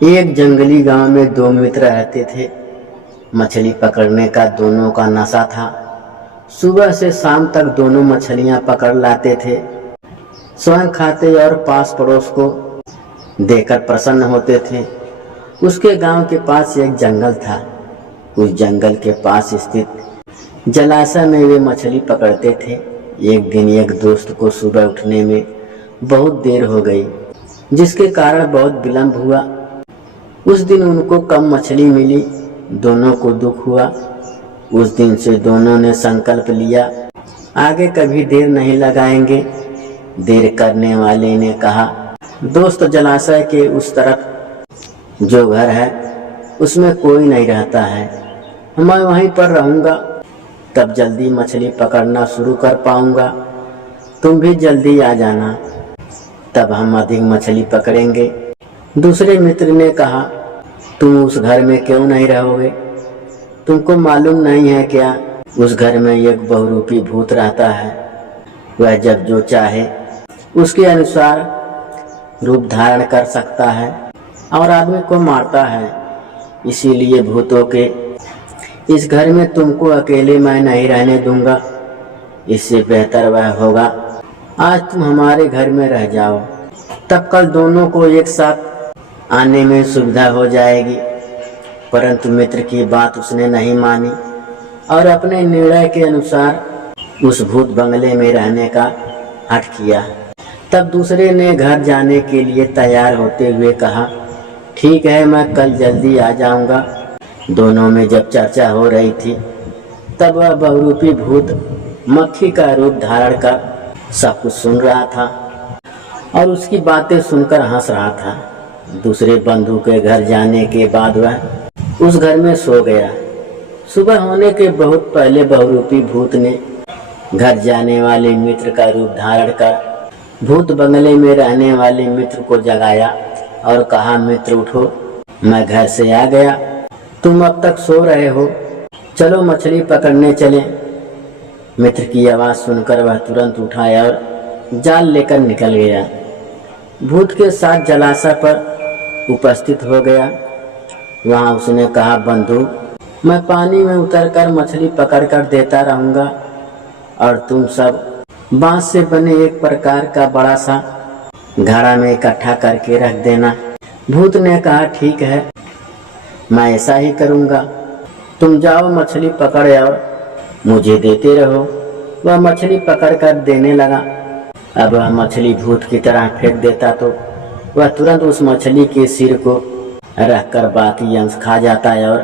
एक जंगली गांव में दो मित्र रहते थे। मछली पकड़ने का दोनों का नशा था। सुबह से शाम तक दोनों मछलियां पकड़ लाते थे, स्वयं खाते और पास पड़ोस को देकर प्रसन्न होते थे। उसके गांव के पास एक जंगल था। उस जंगल के पास स्थित जलाशय में वे मछली पकड़ते थे। एक दिन एक दोस्त को सुबह उठने में बहुत देर हो गई, जिसके कारण बहुत विलंब हुआ। उस दिन उनको कम मछली मिली। दोनों को दुख हुआ। उस दिन से दोनों ने संकल्प लिया, आगे कभी देर नहीं लगाएंगे। देर करने वाले ने कहा, दोस्त, जलाशय के उस तरफ जो घर है उसमें कोई नहीं रहता है, मैं वहीं पर रहूंगा, तब जल्दी मछली पकड़ना शुरू कर पाऊंगा। तुम भी जल्दी आ जाना, तब हम अधिक मछली पकड़ेंगे। दूसरे मित्र ने कहा, तुम उस घर में क्यों नहीं रहोगे? तुमको मालूम नहीं है क्या, उस घर में एक बहुरूपी भूत रहता है। वह जब जो चाहे उसके अनुसार रूप धारण कर सकता है और आदमी को मारता है। इसीलिए भूतों के इस घर में तुमको अकेले मैं नहीं रहने दूंगा। इससे बेहतर वह होगा आज तुम हमारे घर में रह जाओ, तब कल दोनों को एक साथ आने में सुविधा हो जाएगी। परंतु मित्र की बात उसने नहीं मानी और अपने निर्णय के अनुसार उस भूत बंगले में रहने का हठ किया। तब दूसरे ने घर जाने के लिए तैयार होते हुए कहा, ठीक है, मैं कल जल्दी आ जाऊंगा। दोनों में जब चर्चा हो रही थी, तब वह बहुरूपी भूत मक्खी का रूप धारण कर सब कुछ सुन रहा था और उसकी बातें सुनकर हंस रहा था। दूसरे बंधु के घर जाने के बाद वह उस घर में सो गया। सुबह होने के बहुत पहले बहुरूपी भूत ने घर जाने वाले मित्र का रूप धारण कर भूत बंगले में रहने वाले मित्र को जगाया और कहा, मित्र उठो, मैं घर से आ गया, तुम अब तक सो रहे हो, चलो मछली पकड़ने चले। मित्र की आवाज़ सुनकर वह तुरंत उठा और जाल लेकर निकल गया। भूत के साथ जलाशय पर उपस्थित हो गया। वहां उसने कहा, बंधु, मैं पानी में उतरकर मछली पकड़ कर देता रहूंगा और तुम सब बांस से बने एक प्रकार का बड़ा सा घड़ा में इकट्ठा करके रख देना। भूत ने कहा, ठीक है, मैं ऐसा ही करूंगा, तुम जाओ मछली पकड़ और मुझे देते रहो। वह मछली पकड़ कर देने लगा। अब वह मछली भूत की तरह फेंक देता तो वह तुरंत उस मछली के सिर को रखकर बाकी अंश खा जाता और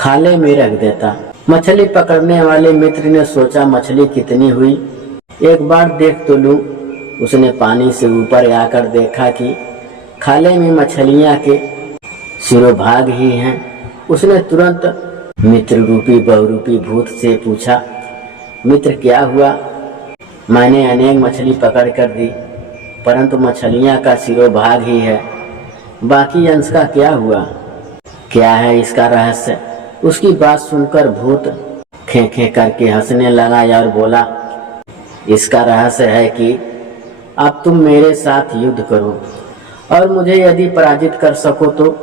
खाले में रख देता। मछली पकड़ने वाले मित्र ने सोचा, मछली कितनी हुई, एक बार देख तो लूं। उसने पानी से ऊपर आकर देखा कि खाले में मछलियां के सिरोभाग ही हैं। उसने तुरंत मित्र रूपी बहुरूपी भूत से पूछा, मित्र, क्या हुआ? मैंने अनेक मछली पकड़ कर दी, परंतु मछलियां का सिरोभाग ही है, बाकी अंश का क्या हुआ? क्या है इसका रहस्य? उसकी बात सुनकर भूत खे खे करके हंसने लगा और बोला, इसका रहस्य है कि अब तुम मेरे साथ युद्ध करो और मुझे यदि पराजित कर सको तो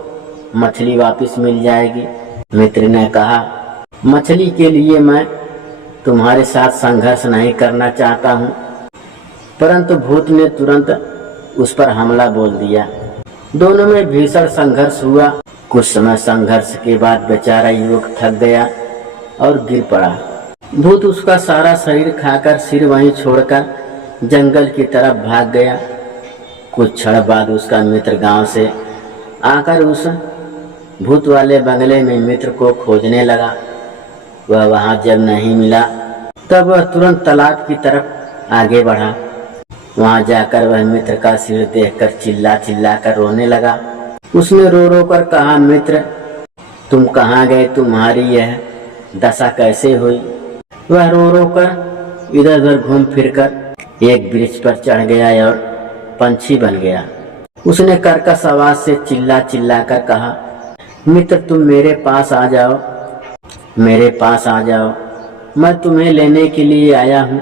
मछली वापस मिल जाएगी। मित्र ने कहा, मछली के लिए मैं तुम्हारे साथ संघर्ष नहीं करना चाहता हूँ। परंतु भूत ने तुरंत उस पर हमला बोल दिया। दोनों में भीषण संघर्ष हुआ। कुछ समय संघर्ष के बाद बेचारा युवक थक गया और गिर पड़ा। भूत उसका सारा शरीर खाकर सिर वहीं छोड़कर जंगल की तरफ भाग गया। कुछ क्षण बाद उसका मित्र गांव से आकर उस भूत वाले बंगले में मित्र को खोजने लगा। वह वहां जब नहीं मिला, तब वह तुरंत तालाब की तरफ आगे बढ़ा। वहां जाकर वह मित्र का सिर देखकर चिल्ला चिल्ला कर रोने लगा। उसने रो रो कर कहा, मित्र, तुम कहाँ गए? तुम्हारी यह दशा कैसे हुई? वह रो रो कर इधर उधर घूम फिरकर एक वृक्ष पर चढ़ गया और पंछी बन गया। उसने कर्कश आवाज से चिल्ला चिल्ला कर कहा, मित्र, तुम मेरे पास आ जाओ, मेरे पास आ जाओ, मैं तुम्हें लेने के लिए आया हूँ।